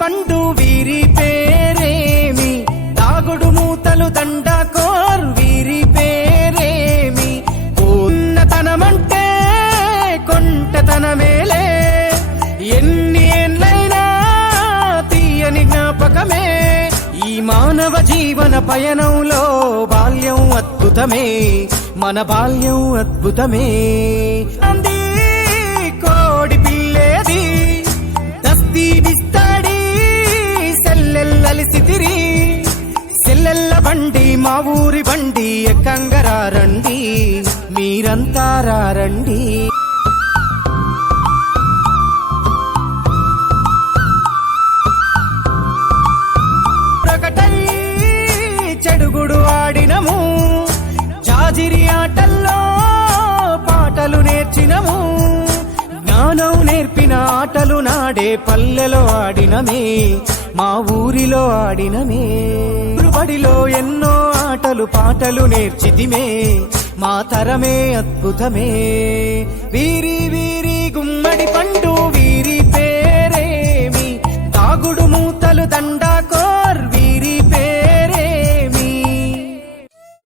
పండు వీరి పేరేమి, తాగుడు మూతలు దండకోరు వీరి పేరేమి. ఉన్నతనమంటే కొంటతనమేలే, ఎన్ని ఏళ్ళైనా తీయని జ్ఞాపకమే. ఈ మానవ జీవన పయనంలో బాల్యం అద్భుతమే, మన బాల్యం అద్భుతమే. అంది కోడి పిల్లేది దస్తీ బిస్తాడి, సెల్లెల్లలిసితిరి సెల్లెల్ల బండి మా ఊరి బండి, ఎక్కంగరారండి మీరంతా రారండి. ప్రకటై చెడుగుడు ఆడినము, జాజిరి ఆటల్లో పాటలు నేర్చినము. జ్ఞానం నేర్పిన ఆటలు నాడే పల్లెలో ఆడినమే, మా ఊరిలో ఆడినమే. బడిలో ఎన్నో ఆటలు పాటలు నేర్చితిమే, మా తరమే అద్భుతమే. వీరి వీరి గుమ్మడి పండు